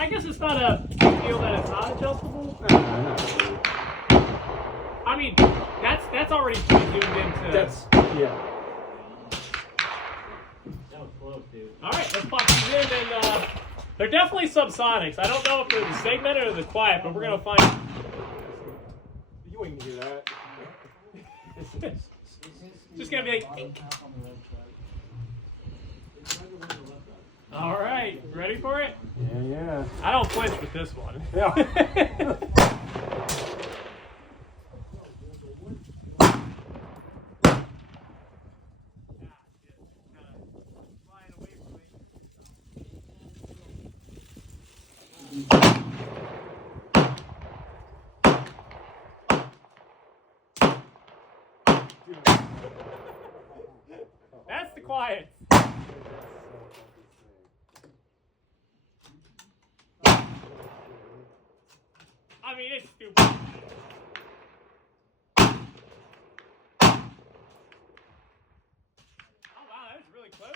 I guess it's not a deal that it's not adjustable. I mean, that's already tuned into. That's yeah. That was close, dude. All right, let's pop these in, and they're definitely subsonics. I don't know if they're the segmented or the quiet, but we're gonna find. You ain't hear that. Just gonna be like. All right, ready for it? Yeah. I don't flinch with this one. Yeah. That's the quiet. I mean, it's stupid.